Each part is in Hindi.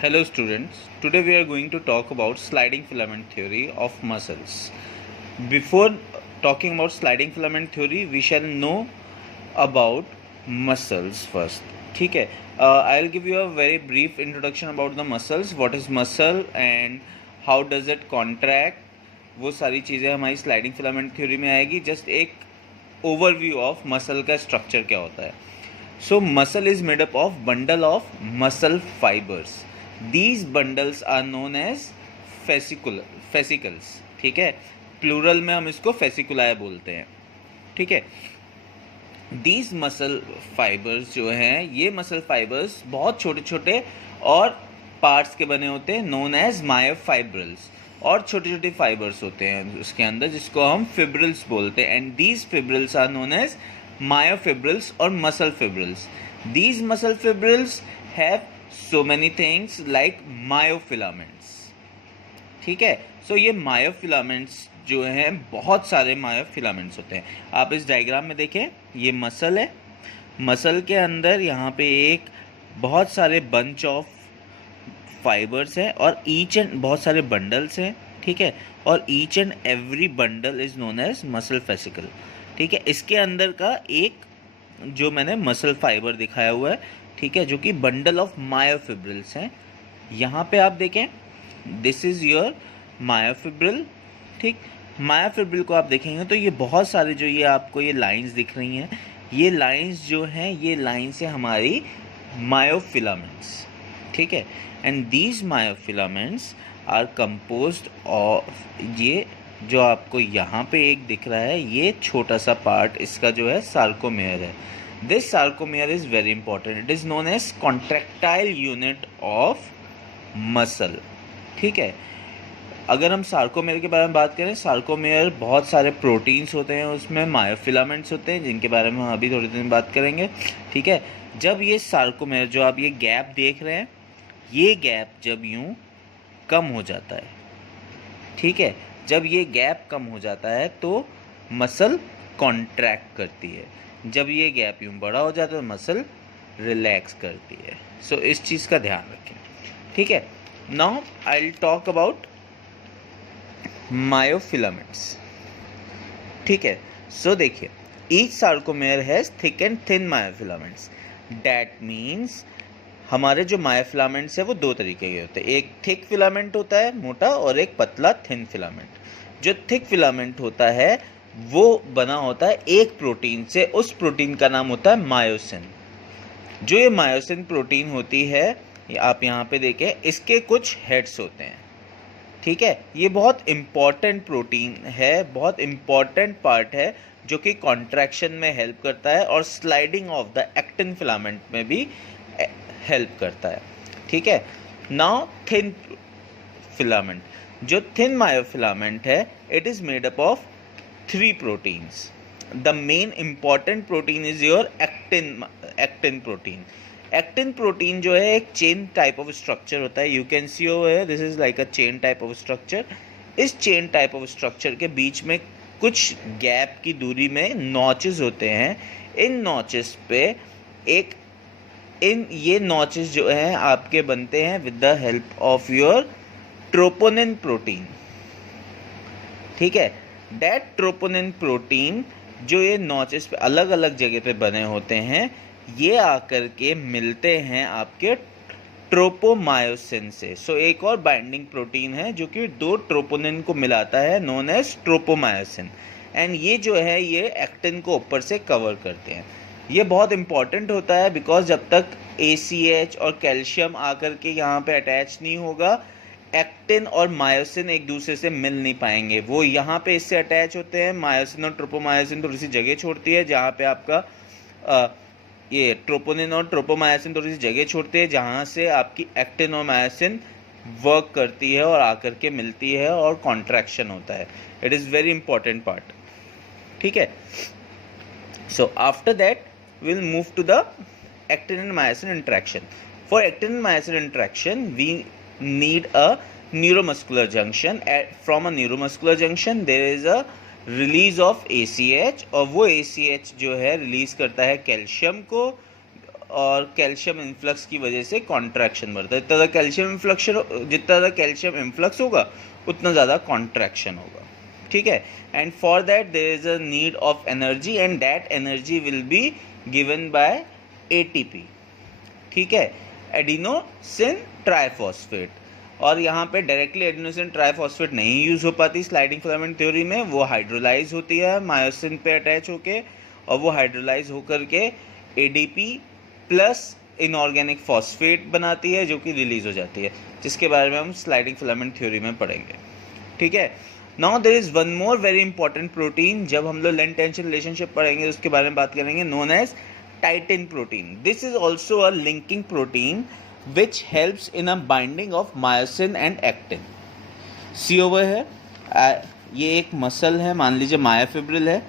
Hello students, today we are going to talk about sliding filament theory of muscles. Before talking about sliding filament theory, we shall know about muscles first. ठीक है, I'll give you a very brief introduction about the muscles. What is muscle and how does it contract? वो सारी चीज़ें हमारी स्लाइडिंग फिलामेंट थ्योरी में आएगी. जस्ट एक ओवरव्यू ऑफ मसल का स्ट्रक्चर क्या होता है. So muscle is made up of bundle of muscle fibers. These bundles are known as fascicles. ठीक है, प्लूरल में हम इसको fasciculi बोलते हैं. ठीक है, These muscle fibers जो हैं, ये muscle fibers बहुत छोटे छोटे और पार्ट्स के बने होते हैं, known as myofibrils. और छोटे छोटे फाइबर्स होते हैं उसके अंदर, जिसको हम फिब्रिल्स बोलते हैं. And these fibrils are known as myofibrils or muscle fibrils. These muscle fibrils have so many things like myofilaments. ठीक है, सो ये myofilaments जो हैं, बहुत सारे myofilaments होते हैं. आप इस डायग्राम में देखें, ये मसल है. मसल के अंदर यहाँ पे एक बहुत सारे बंच ऑफ फाइबर्स है और ईच एंड बहुत सारे बंडल्स हैं. ठीक है, और each and every bundle is known as muscle fascicle. ठीक है, इसके अंदर का एक जो मैंने मसल फाइबर दिखाया हुआ है, ठीक है, जो कि बंडल ऑफ मायोफिब्रिल्स हैं. यहाँ पे आप देखें, दिस इज़ योर मायोफिब्रिल. ठीक, मायोफिब्रिल को आप देखेंगे तो ये बहुत सारे जो ये आपको ये लाइंस दिख रही हैं, ये लाइंस जो हैं, ये लाइंस है हमारी मायोफिलामेंट्स. ठीक है, and these myofilaments are composed of, ये जो आपको यहाँ पे एक दिख रहा है, ये छोटा सा पार्ट इसका जो है सार्कोमेयर है. This sarcomere is very important. It is known as contractile unit of muscle. ठीक है, अगर हम सार्कोमेयर के बारे में बात करें, सार्कोमेयर बहुत सारे प्रोटीन्स होते हैं, उसमें मायोफिलामेंट्स होते हैं, जिनके बारे में हम अभी थोड़ी देर बात करेंगे. ठीक है, जब ये सार्कोमेयर, जो आप ये गैप देख रहे हैं, ये गैप जब यूँ कम हो जाता है, ठीक है, जब ये गैप कम हो जाता है तो मसल कॉन्ट्रैक्ट करती है. जब ये गैप यूँ बड़ा हो जाता है तो मसल रिलैक्स करती है. सो इस चीज़ का ध्यान रखें. ठीक है, now I will talk about myofilaments. ठीक है, सो देखिए, each sarcomere has thick and thin myofilaments. That means हमारे जो मायोफिलामेंट्स है वो दो तरीके के होते हैं. एक थिक फिलामेंट होता है मोटा, और एक पतला थिन फिलामेंट. जो थिक फिलामेंट होता है वो बना होता है एक प्रोटीन से. उस प्रोटीन का नाम होता है मायोसिन. जो ये मायोसिन प्रोटीन होती है, आप यहाँ पे देखें, इसके कुछ हेड्स होते हैं. ठीक है, ये बहुत इम्पॉर्टेंट प्रोटीन है, बहुत इम्पॉर्टेंट पार्ट है, जो कि कॉन्ट्रैक्शन में हेल्प करता है और sliding of the actin filament में भी हेल्प करता है. ठीक है, नाउ थिन फिलामेंट. जो थिन मायोफिलामेंट है, it is made up of 3 proteins. The main important protein is your actin protein. Actin protein जो है एक चेन टाइप ऑफ स्ट्रक्चर होता है. You can see over, this is like a chain type of structure. इस चेन टाइप ऑफ स्ट्रक्चर के बीच में कुछ गैप की दूरी में नॉचेस होते हैं. इन नॉचेस पे ये नॉचेस जो हैं आपके बनते हैं with the help of your troponin protein. ठीक है, दैट ट्रोपोनिन प्रोटीन जो ये नॉचेस पे अलग अलग जगह पे बने होते हैं, ये आकर के मिलते हैं आपके ट्रोपोमायोसिन से. सो एक और बाइंडिंग प्रोटीन है जो कि 2 ट्रोपोनिन को मिलाता है, नोन एज ट्रोपोमायोसिन. एंड ये जो है, ये एक्टिन को ऊपर से कवर करते हैं. ये बहुत इंपॉर्टेंट होता है बिकॉज जब तक ACH और कैल्शियम आकर के यहाँ पे अटैच नहीं होगा, एक्टिन और मायोसिन एक दूसरे से मिल नहीं पाएंगे. वो यहाँ पे इससे अटैच होते हैं. मायोसिन और ट्रोपोमायोसिन थोड़ी सी जगह छोड़ती है, जहाँ पे आपका ये ट्रोपोनिन और ट्रोपोमायोसिन थोड़ी सी जगह छोड़ती है, जहाँ से आपकी एक्टिन और मायोसिन वर्क करती है और आकर के मिलती है और कॉन्ट्रैक्शन होता है. It is very important part. ठीक है, so after that we'll move to the actin and myosin interaction. For actin and myosin interaction, we need a neuromuscular junction. From a neuromuscular junction, there is a release of ACH, और वो ACH जो है रिलीज करता है कैल्शियम को, और कैल्शियम इन्फ्लक्स की वजह से कॉन्ट्रैक्शन बढ़ता है। जितना ज़्यादा कैल्शियम इन्फ्लक्स होगा उतना ज़्यादा कॉन्ट्रैक्शन होगा, ठीक है। And for that there is a need of energy and that energy will be given by ATP, ठीक है, एडिनोसिन ट्राइफॉस्फेट। और यहाँ पे डायरेक्टली एडिनोसिन ट्राइफॉस्फेट नहीं यूज़ हो पाती स्लाइडिंग फिलामेंट थ्योरी में, वो हाइड्रोलाइज होती है मायोसिन पे अटैच होके, और वो हाइड्रोलाइज होकर के एडीपी प्लस इनऑर्गेनिक फॉस्फेट बनाती है जो कि रिलीज हो जाती है, जिसके बारे में हम स्लाइडिंग फिलामेंट थ्योरी में पढ़ेंगे, ठीक है। Now there is one more very important protein, जब हम लोग लेंथ टेंशन रिलेशनशिप पढ़ेंगे उसके बारे में बात करेंगे, known as titin protein. This is also a linking protein which helps in a binding of myosin and actin. See over here, ये एक मसल है, मान लीजिए मायोफिब्रिल है,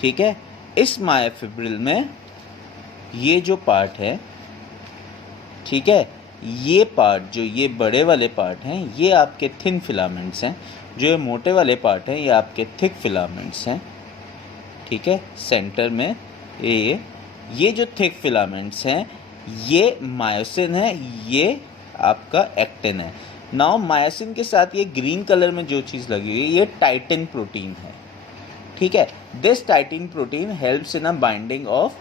ठीक है। इस मायोफिब्रिल में ये जो पार्ट है, ठीक है, ये पार्ट जो ये बड़े वाले पार्ट हैं ये आपके थिन फिलामेंट्स हैं, जो ये मोटे वाले पार्ट हैं ये आपके थिक फिलामेंट्स हैं, ठीक है। सेंटर में ये जो थिक फिलामेंट्स हैं ये मायोसिन है, ये आपका एक्टिन है। नाउ मायोसिन के साथ ये ग्रीन कलर में जो चीज़ लगी हुई है ये टाइटिन प्रोटीन है, ठीक है। This titin protein helps in a binding of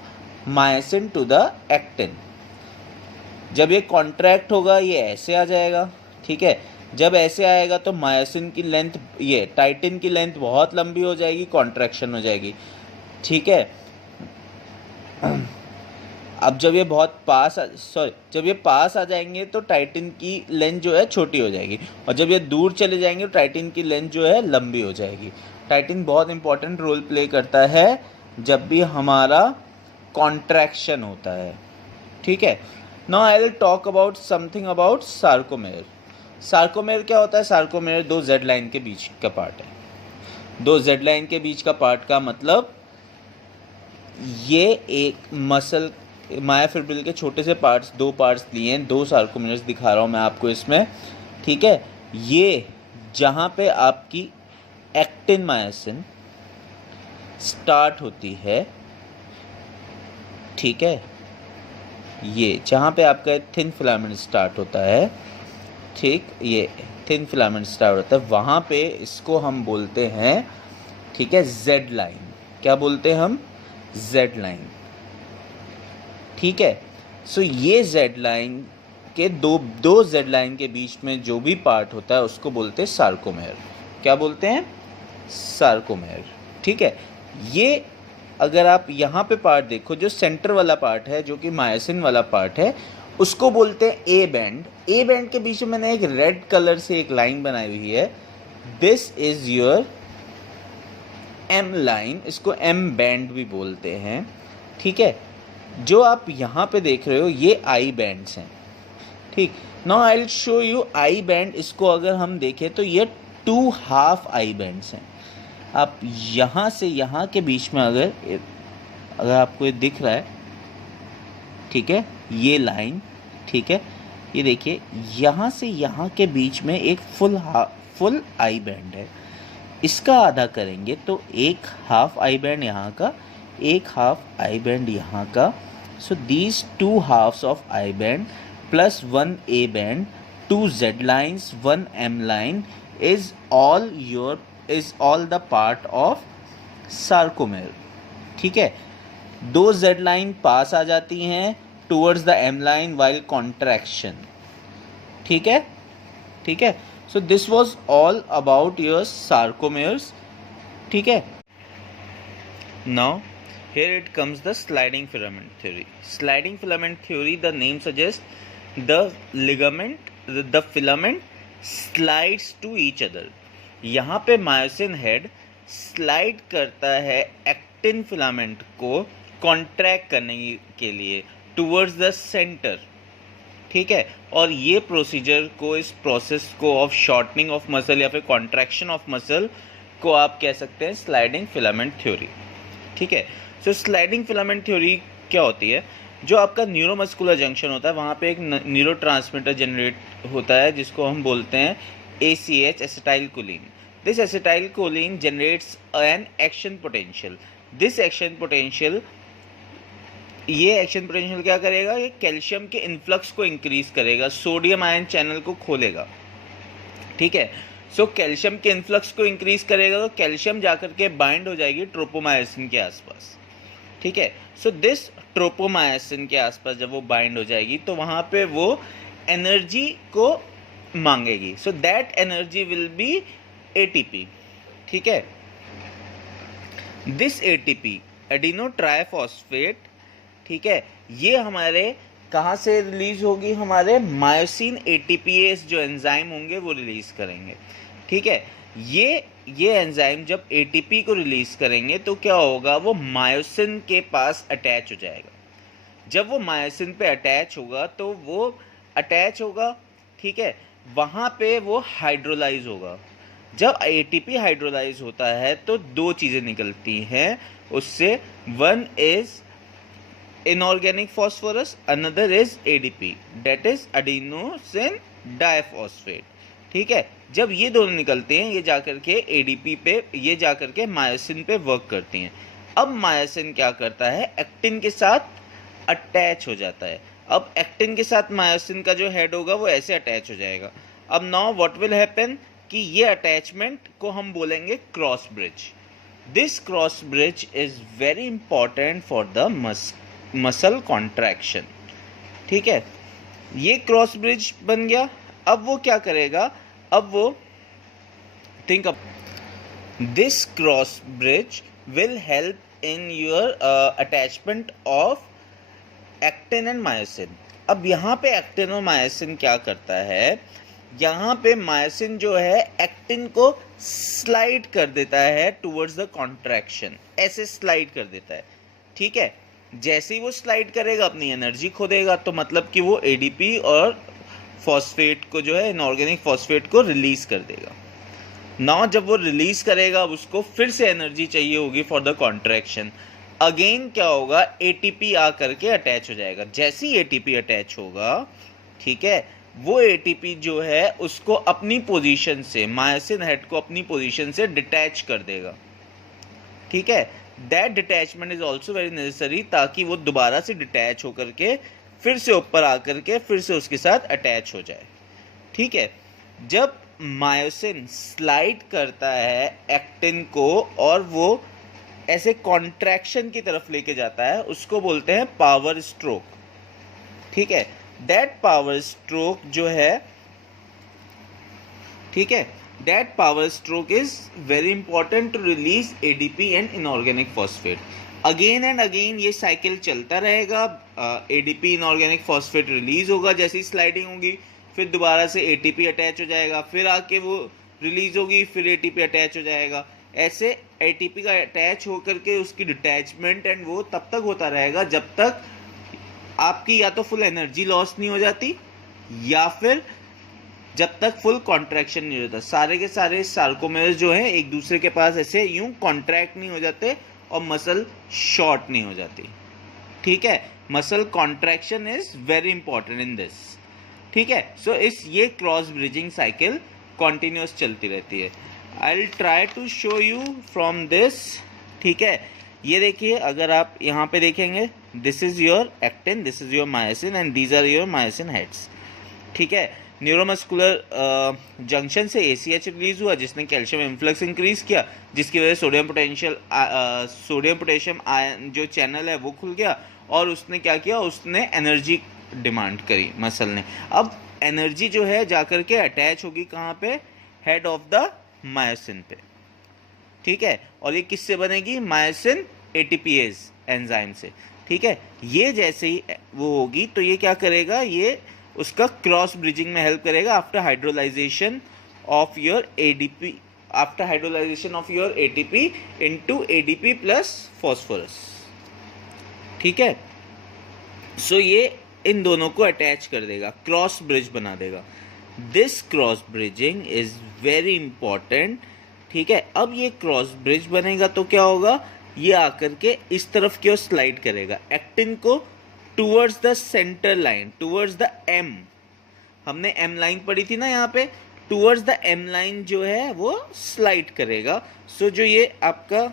myosin to the actin. जब ये कॉन्ट्रैक्ट होगा ये ऐसे आ जाएगा, ठीक है। जब ऐसे आएगा तो मायोसिन की लेंथ, ये टाइटिन की लेंथ बहुत लंबी हो जाएगी, कॉन्ट्रैक्शन हो जाएगी, ठीक है। अब जब ये जब ये पास आ जाएंगे तो टाइटिन की लेंथ जो है छोटी हो जाएगी, और जब ये दूर चले जाएंगे तो टाइटिन की लेंथ जो है लंबी हो जाएगी। टाइटिन बहुत इंपॉर्टेंट रोल प्ले करता है जब भी हमारा कॉन्ट्रैक्शन होता है, ठीक है। Now I will talk about something about sarcomere. Sarcomere क्या होता है? सार्कोमेर दो जेड लाइन के बीच का पार्ट है। दो जेड लाइन के बीच का पार्ट का मतलब ये एक मसल मायोफिब्रिल के छोटे से पार्ट्स, दो पार्ट्स लिए हैं, दो सार्कोमेर्स दिखा रहा हूँ मैं आपको इसमें, ठीक है। ये जहाँ पे आपकी एक्टिन मायोसिन स्टार्ट होती है, ठीक है, ये जहाँ पे आपका थिन फिलामेंट स्टार्ट होता है, ठीक, ये थिन फिलामेंट स्टार्ट होता है, वहाँ पे इसको हम बोलते हैं, ठीक है, जेड लाइन। क्या बोलते हैं हम? जेड लाइन, ठीक है। सो ये जेड लाइन के दो जेड लाइन के बीच में जो भी पार्ट होता है उसको बोलते हैं सार्कोमेर। क्या बोलते हैं? सार्कोमेर, ठीक है। ये अगर आप यहाँ पे पार्ट देखो, जो सेंटर वाला पार्ट है जो कि मायोसिन वाला पार्ट है उसको बोलते हैं ए बैंड। ए बैंड के बीच में मैंने एक रेड कलर से एक लाइन बनाई हुई है, this is your M line, इसको एम बैंड भी बोलते हैं, ठीक है। जो आप यहाँ पे देख रहे हो ये आई बैंड्स हैं, ठीक। Now I will show you I band. इसको अगर हम देखें तो ये 2 हाफ आई बैंड्स हैं। आप यहाँ से यहाँ के बीच में अगर आपको ये दिख रहा है, ठीक है, ये लाइन, ठीक है, ये देखिए यहाँ से यहाँ के बीच में एक फुल आई बैंड है। इसका आधा करेंगे तो एक हाफ आई बैंड यहाँ का, एक हाफ आई बैंड यहाँ का। So these 2 halves of I band plus 1 A band, 2 Z lines, 1 M line is all the part of sarcomere, ठीक है। 2 जेड लाइन पास आ जाती हैं towards the M line while contraction, ठीक है, ठीक है। So this was all about your sarcomeres, ठीक है। Now here it comes the sliding filament theory. Sliding filament theory, the name suggests the filament slides to each other. यहाँ पे मायोसिन हेड स्लाइड करता है एक्टिन फिलामेंट को कॉन्ट्रैक्ट करने के लिए टूवर्ड्स द सेंटर, ठीक है। और ये प्रोसीजर को, इस प्रोसेस को ऑफ शॉर्टनिंग ऑफ मसल या फिर कॉन्ट्रैक्शन ऑफ मसल को आप कह सकते हैं स्लाइडिंग फिलामेंट थ्योरी, ठीक है। सो स्लाइडिंग फिलामेंट थ्योरी क्या होती है? जो आपका न्यूरोमस्कुलर जंक्शन होता है वहाँ पे एक न्यूरोट्रांसमीटर जनरेट होता है जिसको हम बोलते हैं ACH, acetylcholine. This acetylcholine generates an action potential. This action potential ये एक्शन पोटेंशियल क्या करेगा, ये कैल्शियम के इन्फ्लक्स को इंक्रीज करेगा, सोडियम आयन चैनल को खोलेगा। ठीक है, सो कैल्शियम के इन्फ्लक्स को इंक्रीज करेगा तो कैल्शियम जाकर के बाइंड हो जाएगी ट्रोपोमायोसिन के आसपास। ठीक है, सो दिस ट्रोपोमायोसिन के आसपास जब वो बाइंड हो जाएगी तो वहाँ पे वो एनर्जी को मांगेगी। So that energy will be ATP. ठीक है, दिस एटीपी एडिनो ट्राइफॉस्फेट, ठीक है, ये हमारे कहाँ से रिलीज होगी, हमारे मायोसिन एटीपीएस जो एंजाइम होंगे वो रिलीज करेंगे। ठीक है, ये एंजाइम जब एटीपी को रिलीज करेंगे तो क्या होगा, वो मायोसिन के पास अटैच हो जाएगा। जब वो मायोसिन पे अटैच होगा तो वो अटैच होगा, ठीक है, वहाँ पे वो हाइड्रोलाइज होगा। जब एटीपी हाइड्रोलाइज होता है तो दो चीज़ें निकलती हैं उससे, one is inorganic phosphorus, another is ADP, that is adenosine diphosphate. ठीक है, जब ये दोनों निकलते हैं ये जाकर के एडीपी पे, ये जाकर के मायोसिन पे वर्क करती हैं। अब मायोसिन क्या करता है, एक्टिन के साथ अटैच हो जाता है। अब एक्टिन के साथ मायोसिन का जो हेड होगा वो ऐसे अटैच हो जाएगा। अब नाउ व्हाट विल हैपन कि ये अटैचमेंट को हम बोलेंगे cross bridge. This cross bridge is very important for the muscle contraction. ठीक है, ये क्रॉस ब्रिज बन गया। अब वो क्या करेगा, अब वो think up this cross bridge will help in your attachment of actin and myosin. अब यहाँ पे एक्टिन और मायोसिन क्या करता है, यहाँ पे मायोसिन जो है एक्टिन को स्लाइड कर देता है टुवर्ड्स द कॉन्ट्रैक्शन, ऐसे स्लाइड कर देता है। ठीक है, जैसे ही वो स्लाइड करेगा अपनी एनर्जी खो देगा, तो मतलब कि वो एडीपी और फॉस्फेट को जो है इनऑर्गेनिक फॉस्फेट को रिलीज कर देगा। नाउ जब वो रिलीज करेगा अब उसको फिर से एनर्जी चाहिए होगी फॉर द कॉन्ट्रैक्शन। अगेन क्या होगा, एटीपी आ करके अटैच हो जाएगा। जैसे ही एटीपी अटैच होगा, ठीक है, वो एटीपी जो है उसको अपनी पोजीशन से, मायोसिन हेड को अपनी पोजीशन से डिटैच कर देगा। ठीक है, that detachment is also very necessary, ताकि वो दोबारा से डिटैच होकर के फिर से ऊपर आकर के फिर से उसके साथ अटैच हो जाए। ठीक है, जब मायोसिन स्लाइड करता है एक्टिन को और वो ऐसे कॉन्ट्रैक्शन की तरफ लेके जाता है, उसको बोलते हैं पावर स्ट्रोक। ठीक है, दैट पावर स्ट्रोक जो है, ठीक है, that power stroke is very important to release ADP and inorganic phosphate. Again and again ये साइकिल चलता रहेगा। एडीपी इनऑर्गेनिक फॉस्फेट रिलीज होगा जैसे ही स्लाइडिंग होगी, फिर दोबारा से एटीपी अटैच हो जाएगा, फिर आके वो रिलीज होगी, फिर एटीपी अटैच हो जाएगा। ऐसे एटीपी का अटैच होकर के उसकी डिटैचमेंट एंड वो तब तक होता रहेगा जब तक आपकी या तो फुल एनर्जी लॉस नहीं हो जाती या फिर जब तक फुल कॉन्ट्रैक्शन नहीं होता। सारे के सारे सार्कोमेर्स जो है एक दूसरे के पास ऐसे यूं कॉन्ट्रैक्ट नहीं हो जाते और मसल शॉर्ट नहीं हो जाती। ठीक है, muscle contraction is very important in this. ठीक है, सो इस ये क्रॉस ब्रिजिंग साइकिल कॉन्टिन्यूस चलती रहती है। I will try to show you from this. ठीक है, ये देखिए, अगर आप यहाँ पे देखेंगे, this is your actin, this is your myosin and these are your myosin heads. ठीक है, न्यूरोमस्कुलर जंक्शन से ACH रिलीज हुआ जिसने कैल्शियम इन्फ्लक्स इंक्रीज किया, जिसकी वजह से सोडियम पोटेशियम आयन जो चैनल है वो खुल गया और उसने क्या किया, उसने एनर्जी डिमांड करी मसल ने। अब एनर्जी जो है जाकर के अटैच होगी कहाँ पे, हेड ऑफ द मायोसिन पे। ठीक है, और ये किससे बनेगी, मायोसिन एटीपीएज एंजाइम से। ठीक है, ये जैसे ही वो होगी तो ये क्या करेगा, ये उसका क्रॉस ब्रिजिंग में हेल्प करेगा after hydrolysation of your ADP, after hydrolysation of your ATP into ADP plus phosphorus. ठीक है, सो ये इन दोनों को अटैच कर देगा, क्रॉस ब्रिज बना देगा। This cross bridging is very important. ठीक है, अब ये क्रॉस ब्रिज बनेगा तो क्या होगा, ये आकर के इस तरफ की ओर स्लाइड करेगा एक्टिन को towards the centre line, towards the M. हमने एम लाइन पढ़ी थी ना यहाँ पे, टूवर्ड्स द एम लाइन जो है वो स्लाइड करेगा। सो जो ये आपका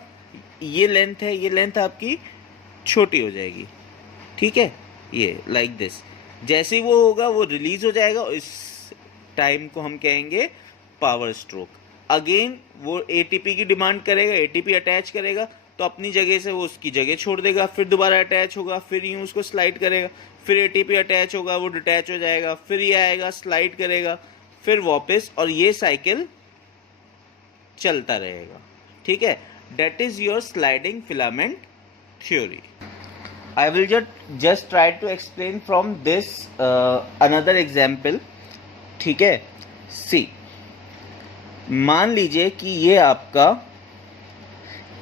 ये लेंथ है, ये लेंथ आपकी छोटी हो जाएगी। ठीक है, ये लाइक दिस। जैसे ही वो होगा वो रिलीज हो जाएगा, इस टाइम को हम कहेंगे पावर स्ट्रोक। अगेन वो एटीपी की डिमांड करेगा, एटीपी अटैच करेगा तो अपनी जगह से वो उसकी जगह छोड़ देगा, फिर दोबारा अटैच होगा, फिर यूं उसको स्लाइड करेगा, फिर एटीपी अटैच होगा, वो डिटैच हो जाएगा, फिर ये आएगा स्लाइड करेगा, फिर वापस, और ये साइकिल चलता रहेगा। ठीक है, that is your sliding filament theory. I will just try to explain from this another example. ठीक है, सी, मान लीजिए कि ये आपका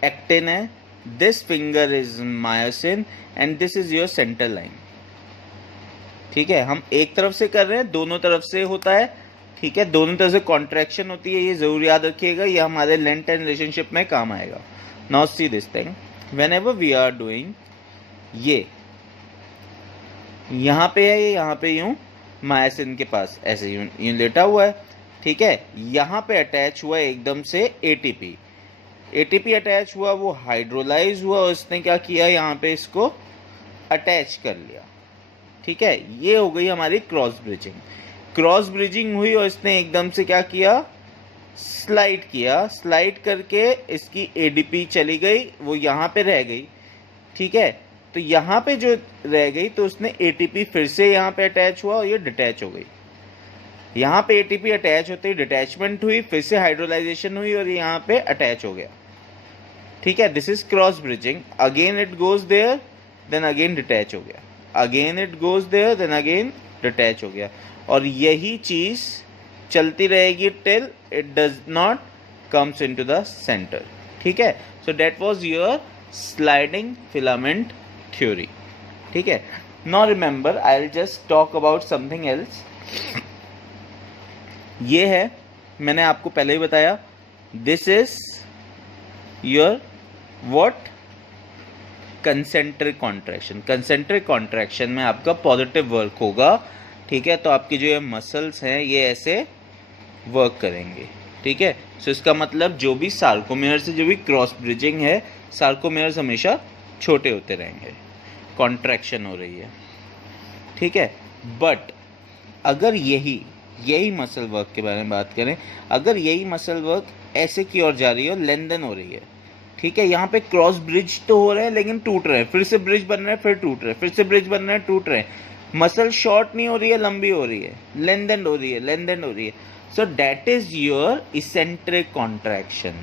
एक्टिन है, this finger is myosin and this is your centre line. ठीक है, हम एक तरफ से कर रहे हैं, दोनों तरफ से होता है। ठीक है, दोनों तरफ से कॉन्ट्रैक्शन होती है, ये जरूर याद रखिएगा, ये हमारे लेंथ एंड रिलेशनशिप में काम आएगा। Now see this thing, whenever we are doing, ये यहाँ पे है, ये यहाँ पे यूं मायोसिन के पास ऐसे यूं लेटा हुआ है। ठीक है, यहाँ पे अटैच हुआ एकदम से एटीपी, एटीपी अटैच हुआ, वो हाइड्रोलाइज हुआ, उसने क्या किया, यहाँ पे इसको अटैच कर लिया। ठीक है, ये हो गई हमारी क्रॉस ब्रिजिंग। क्रॉस ब्रिजिंग हुई और इसने एकदम से क्या किया, स्लाइड किया, स्लाइड करके इसकी एडीपी चली गई, वो यहाँ पे रह गई। ठीक है, तो यहाँ पे जो रह गई तो उसने एटीपी फिर से यहाँ पे अटैच हुआ और ये डिटैच हो गई। यहाँ पे एटीपी अटैच होते ही डिटैचमेंट हुई, फिर से हाइड्रोलाइजेशन हुई और यहाँ पे अटैच हो गया। ठीक है, this is cross bridging. Again it goes there, then again detach हो गया, again it goes there, then again detach हो गया, और यही चीज चलती रहेगी till it does not comes into the centre. ठीक है, so that was your sliding filament theory. ठीक है, now remember I will just talk about something else. ये है, मैंने आपको पहले ही बताया, this is your what, concentric contraction. Concentric contraction में आपका पॉजिटिव वर्क होगा। ठीक है, तो आपकी जो ये मसल्स हैं ये ऐसे वर्क करेंगे। ठीक है, सो इसका मतलब जो भी सार्कोमेयर से जो भी क्रॉस ब्रिजिंग है, सार्कोमेयर्स हमेशा छोटे होते रहेंगे, कॉन्ट्रैक्शन हो रही है। ठीक है, बट अगर यही मसल वर्क के बारे में बात करें, अगर यही मसल वर्क ऐसे की ओर जा रही है और लेंथन हो रही है, ठीक है, यहाँ पे क्रॉस ब्रिज तो हो रहे हैं लेकिन टूट रहे हैं, फिर से ब्रिज बन रहे हैं, फिर टूट रहे हैं, फिर से ब्रिज बन रहे हैं, टूट रहे हैं, मसल शॉर्ट नहीं हो रही है, लंबी हो रही है, लेंथन हो रही है, लेंथन हो रही है। So that is your eccentric contraction.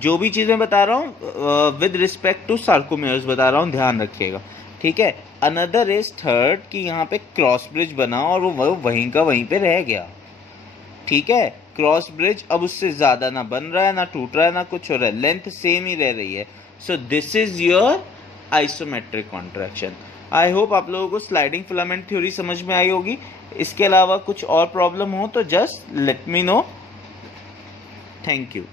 जो भी चीज़ मैं बता रहा हूँ विद रिस्पेक्ट टू सार्कोमेयर्स बता रहा हूँ, ध्यान रखिएगा। ठीक है, अनदर इज थर्ड कि यहाँ पे क्रॉस ब्रिज बना और वो वहीं का वहीं पे रह गया। ठीक है, क्रॉस ब्रिज अब उससे ज़्यादा ना बन रहा है, ना टूट रहा है, ना कुछ हो रहा है, लेंथ सेम ही रह रही है। So this is your isometric contraction. I hope आप लोगों को स्लाइडिंग फिलामेंट थ्योरी समझ में आई होगी। इसके अलावा कुछ और प्रॉब्लम हो तो just let me know. Thank you.